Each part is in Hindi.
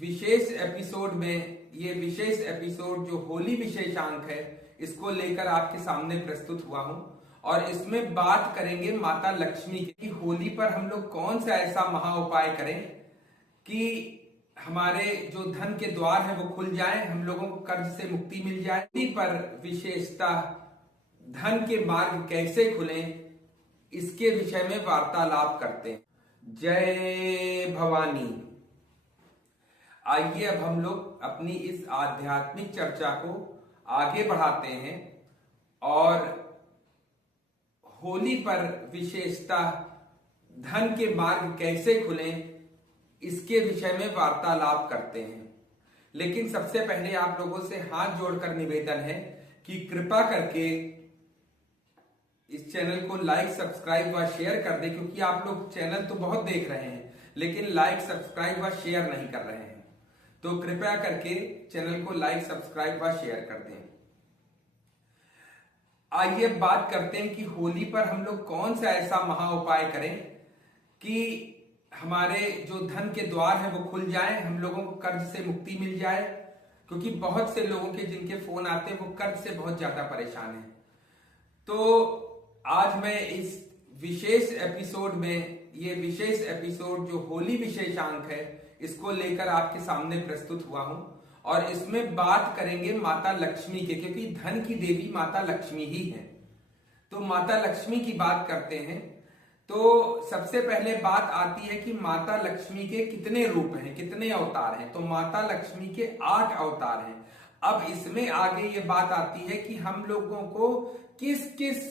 विशेष एपिसोड में ये विशेष एपिसोड जो होली विशेषांक है इसको लेकर आपके सामने प्रस्तुत हुआ हूं और इसमें बात करेंगे माता लक्ष्मी की होली पर हम लोग कौन सा ऐसा महा उपाय करें कि हमारे जो धन के द्वार है वो खुल जाए, हम लोगों को कर्ज से मुक्ति मिल जाए। होली पर विशेषता धन के मार्ग कैसे खुलें इसके विषय में वार्तालाप करते हैं। जय भवानी। आइए अब हम लोग अपनी इस आध्यात्मिक चर्चा को आगे बढ़ाते हैं और होली पर विशेषता धन के मार्ग कैसे खुलें इसके विषय में वार्तालाप करते हैं। लेकिन सबसे पहले आप लोगों से हाथ जोड़कर निवेदन है कि कृपा करके इस चैनल को लाइक सब्सक्राइब व शेयर कर दें, क्योंकि आप लोग चैनल तो बहुत देख रहे हैं लेकिन लाइक सब्सक्राइब व शेयर नहीं कर रहे हैं। तो कृपया करके चैनल को लाइक सब्सक्राइब व शेयर कर दें। आइए बात करते हैं कि होली पर हम लोग कौन सा ऐसा महा उपाय करें कि हमारे जो धन के द्वार है वो खुल जाए, हम लोगों को कर्ज से मुक्ति मिल जाए, क्योंकि बहुत से लोगों के जिनके फोन आते हैं वो कर्ज से बहुत ज्यादा परेशान हैं। तो आज मैं इस विशेष एपिसोड में ये विशेष एपिसोड जो होली विशेषांक है इसको लेकर आपके सामने प्रस्तुत हुआ हूं और इसमें बात करेंगे माता लक्ष्मी के, क्योंकि धन की देवी माता लक्ष्मी ही है। तो माता लक्ष्मी की बात करते हैं। तो सबसे पहले बात आती है कि माता लक्ष्मी के कितने रूप हैं, कितने अवतार हैं। तो माता लक्ष्मी के 8 अवतार हैं। अब इसमें आगे ये बात आती है कि हम लोगों को किस किस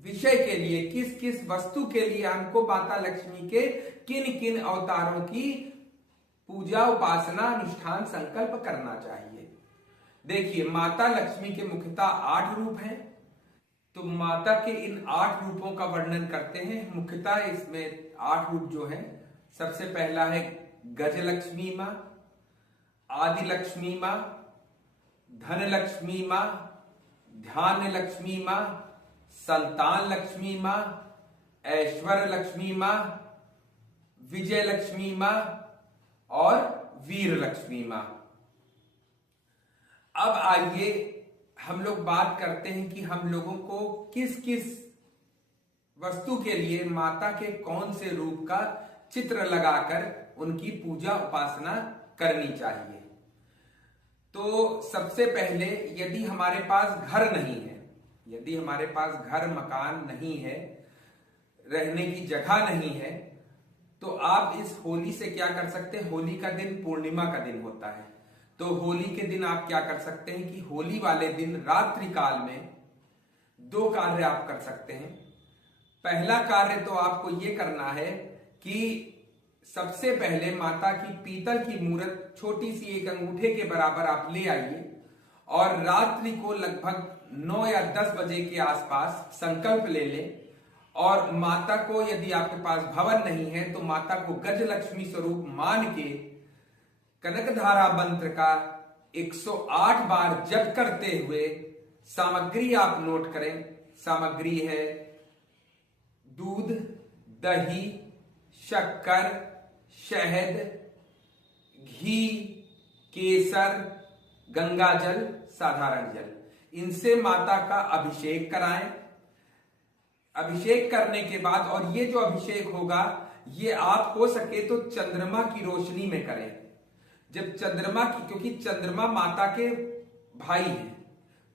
विषय के लिए, किस किस वस्तु के लिए हमको माता लक्ष्मी के किन किन अवतारों की पूजा उपासना अनुष्ठान संकल्प करना चाहिए। देखिए, माता लक्ष्मी के मुख्यतः 8 रूप हैं। तो माता के इन 8 रूपों का वर्णन करते हैं। मुख्यतः इसमें 8 रूप जो हैं, सबसे पहला है गजलक्ष्मी मां, आदि लक्ष्मी मां, धन लक्ष्मी मां, ध्यान लक्ष्मी मां, संतान लक्ष्मी मां, ऐश्वर्य लक्ष्मी मां, विजय लक्ष्मी मां और वीर लक्ष्मी मां। अब आइए हम लोग बात करते हैं कि हम लोगों को किस किस वस्तु के लिए माता के कौन से रूप का चित्र लगाकर उनकी पूजा उपासना करनी चाहिए। तो सबसे पहले यदि हमारे पास घर नहीं है, यदि हमारे पास घर मकान नहीं है, रहने की जगह नहीं है, तो आप इस होली से क्या कर सकते हैं। होली का दिन पूर्णिमा का दिन होता है। तो होली के दिन आप क्या कर सकते हैं कि होली वाले दिन रात्रि काल में 2 कार्य आप कर सकते हैं। पहला कार्य तो आपको ये करना है कि सबसे पहले माता की पीतल की मूर्त छोटी सी एक अंगूठे के बराबर आप ले आइए और रात्रि को लगभग 9 या 10 बजे के आसपास संकल्प ले लें और माता को, यदि आपके पास भवन नहीं है तो माता को गजलक्ष्मी स्वरूप मान के कनकधारा मंत्र का 108 बार जप करते हुए सामग्री आप नोट करें। सामग्री है दूध, दही, शक्कर, शहद, घी, केसर, गंगाजल, साधारण जल। इनसे माता का अभिषेक कराएं। अभिषेक करने के बाद, और ये जो अभिषेक होगा ये आप हो सके तो चंद्रमा की रोशनी में करें। जब चंद्रमा की, क्योंकि चंद्रमा माता के भाई हैं,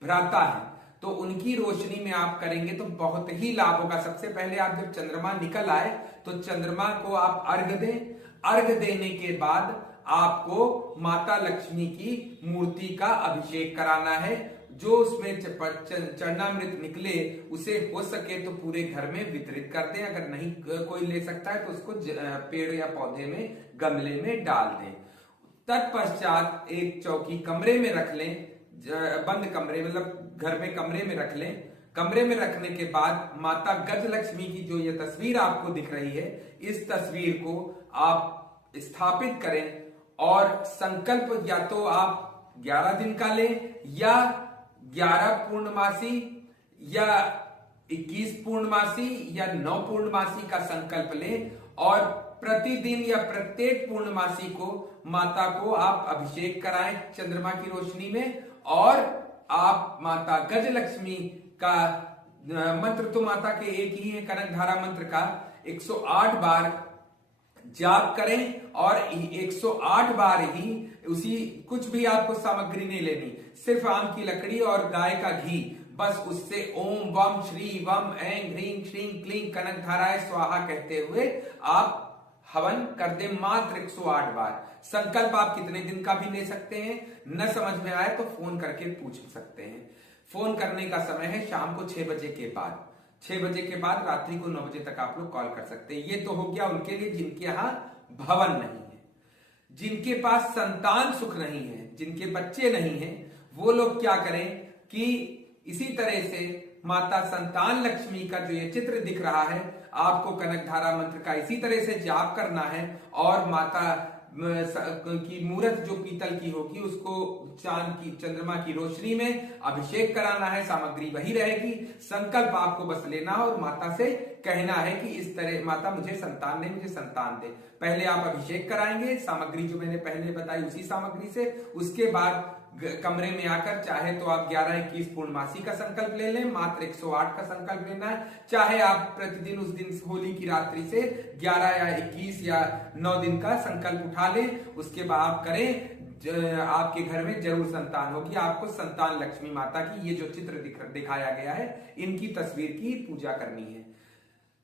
भ्राता है, तो उनकी रोशनी में आप करेंगे तो बहुत ही लाभ होगा। सबसे पहले आप जब चंद्रमा निकल आए तो चंद्रमा को आप अर्घ दें। अर्घ देने के बाद आपको माता लक्ष्मी की मूर्ति का अभिषेक कराना है। जो उसमें चरणामृत निकले उसे हो सके तो पूरे घर में वितरित कर दें। अगर नहीं कोई ले सकता है तो उसको पेड़ या पौधे में, गमले में डाल दें। तत्पश्चात एक चौकी कमरे में रख लें, बंद कमरे, मतलब घर में कमरे में रख लें। कमरे में रखने के बाद माता गजलक्ष्मी की जो ये तस्वीर आपको दिख रही है, इस तस्वीर को आप स्थापित करें और संकल्प या तो आप 11 दिन का लें या 11 पूर्णमासी या 21 पूर्णमासी या 9 पूर्णमासी का संकल्प लें और प्रतिदिन या प्रत्येक पूर्णमासी को माता को आप अभिषेक कराएं चंद्रमा की रोशनी में, और आप माता गजलक्ष्मी का मंत्र तो माता के एक ही है, कनकधारा मंत्र का 108 बार जाप करें, और 108 बार ही उसी, कुछ भी आपको सामग्री नहीं लेनी, सिर्फ आम की लकड़ी और गाय का घी, बस उससे ओम वम श्री वम ऐं ह्रीं श्रीं क्लीं कनकधाराय स्वाहा कहते हुए आप हवन कर दे मात्र 108 बार। संकल्प आप कितने दिन का भी ले सकते हैं, न समझ में आए तो फोन करके पूछ सकते हैं। फोन करने का समय है शाम को 6 बजे के बाद, 6 बजे के बाद रात्रि को 9 बजे तक आप लोग कॉल कर सकते हैं। ये तो हो गया उनके लिए जिनके यहाँ भवन नहीं है, जिनके पास संतान सुख नहीं है, जिनके बच्चे नहीं है, वो लोग क्या करें कि इसी तरह से माता संतान लक्ष्मी का जो ये चित्र दिख रहा है, आपको कनकधारा मंत्र का इसी तरह से जाप करना है, और माता की मूर्त जो पीतल की होगी उसको चांद की, चंद्रमा की रोशनी में अभिषेक कराना है, सामग्री वही रहेगी। संकल्प आपको बस लेना और माता से कहना है कि इस तरह माता मुझे संतान नहीं, मुझे संतान दे। पहले आप अभिषेक कराएंगे सामग्री जो मैंने पहले बताई उसी सामग्री से, उसके बाद कमरे में आकर चाहे तो आप 11-21 पूर्णमासी का संकल्प ले लें, मात्र 108 का संकल्प लेना है, चाहे आप प्रतिदिन उस दिन होली की रात्रि से 11 या 21 या 9 दिन का संकल्प उठा लें। उसके बाद आप करें, आपके घर में जरूर संतान होगी। आपको संतान लक्ष्मी माता की ये जो चित्र दिखाया गया है, इनकी तस्वीर की पूजा करनी है।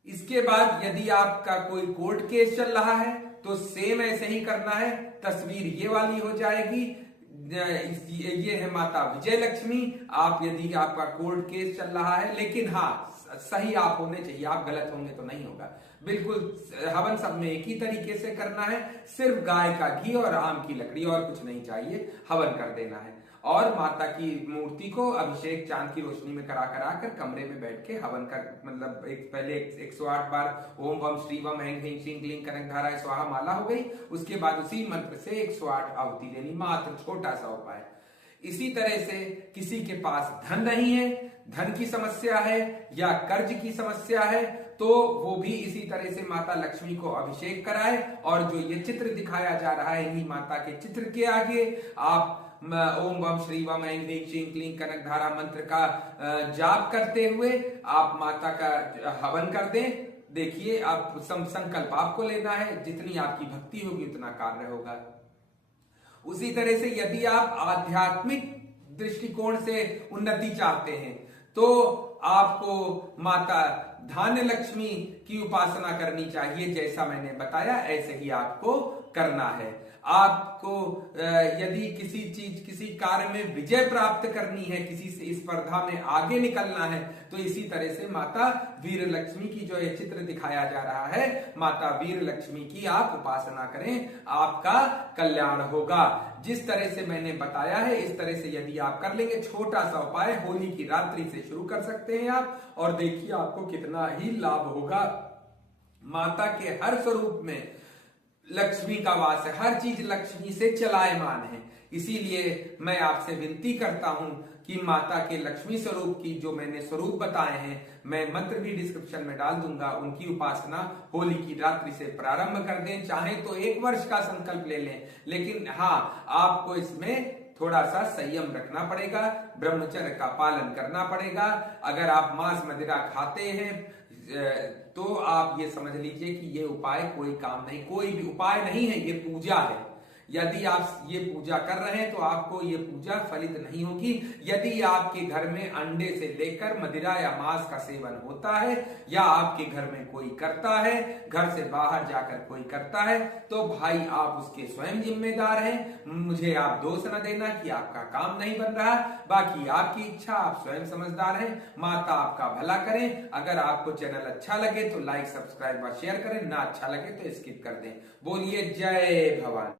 इसके बाद यदि आपका कोई कोर्ट केस चल रहा है तो सेम ऐसे ही करना है, तस्वीर ये वाली हो जाएगी। ये है माता विजय लक्ष्मी। आप यदि आपका कोर्ट केस चल रहा है, लेकिन हाँ सही आप होने चाहिए, आप गलत होंगे तो नहीं होगा। बिल्कुल हवन सब में एक ही तरीके से करना है, सिर्फ गाय का घी और आम की लकड़ी और कुछ नहीं चाहिए, हवन कर देना है। और माता की मूर्ति को अभिषेक चांद की रोशनी में करा कर कमरे में बैठ के हवन कर, मतलब पहले 108 बार ओम वम श्री वम ऐं ह्रीं श्रीं क्लीं कनकधाराय स्वाहा माला हो गई। उसके बाद उसी मंत्र से 108 आहुति देनी, मात्र छोटा सा उपाय। इसी तरह से किसी के पास धन नहीं है, धन की समस्या है या कर्ज की समस्या है, तो वो भी इसी तरह से माता लक्ष्मी को अभिषेक कराए, और जो ये चित्र दिखाया जा रहा है, इन्हीं माता के चित्र के आगे आप ओम वम श्री वम ऐं ह्रीं श्रीं क्लीं कनकधारा मंत्र का जाप करते हुए आप माता का हवन कर दें। देखिए, आप संकल्प आपको लेना है, जितनी आपकी भक्ति होगी उतना कार्य होगा। उसी तरह से यदि आप आध्यात्मिक दृष्टिकोण से उन्नति चाहते हैं तो आपको माता धान्य लक्ष्मी की उपासना करनी चाहिए। जैसा मैंने बताया ऐसे ही आपको करना है। आपको यदि किसी कार्य में विजय प्राप्त करनी है, किसी से स्पर्धा में आगे निकलना है, तो इसी तरह से माता वीर लक्ष्मी की जो ये चित्र दिखाया जा रहा है, माता वीर लक्ष्मी की आप उपासना करें, आपका कल्याण होगा। जिस तरह से मैंने बताया है इस तरह से यदि आप कर लेंगे, छोटा सा उपाय होली की रात्रि से शुरू कर सकते हैं आप, और देखिए आपको कितना ही लाभ होगा। माता के हर स्वरूप में लक्ष्मी का वास है, हर चीज लक्ष्मी से चलायमान है। इसीलिए मैं आपसे विनती करता हूं कि माता के लक्ष्मी स्वरूप की जो मैंने स्वरूप बताए हैं, मैं मंत्र भी डिस्क्रिप्शन में डाल दूंगा, उनकी उपासना होली की रात्रि से प्रारंभ कर दें। चाहे तो 1 वर्ष का संकल्प ले लें, लेकिन हाँ आपको इसमें थोड़ा सा संयम रखना पड़ेगा, ब्रह्मचर्य का पालन करना पड़ेगा। अगर आप मांस मदिरा खाते हैं तो आप ये समझ लीजिए कि ये उपाय कोई काम नहीं, कोई भी उपाय नहीं है, ये पूजा है। यदि आप ये पूजा कर रहे हैं तो आपको ये पूजा फलित नहीं होगी। यदि आपके घर में अंडे से लेकर मदिरा या मांस का सेवन होता है, या आपके घर में कोई करता है, घर से बाहर जाकर कोई करता है, तो भाई आप उसके स्वयं जिम्मेदार हैं। मुझे आप दोष न देना कि आपका काम नहीं बन रहा, बाकी आपकी इच्छा, आप स्वयं समझदार हैं। माता आपका भला करें। अगर आपको चैनल अच्छा लगे तो लाइक, सब्सक्राइब और शेयर करें, ना अच्छा लगे तो स्किप कर दें। बोलिए जय भवानी।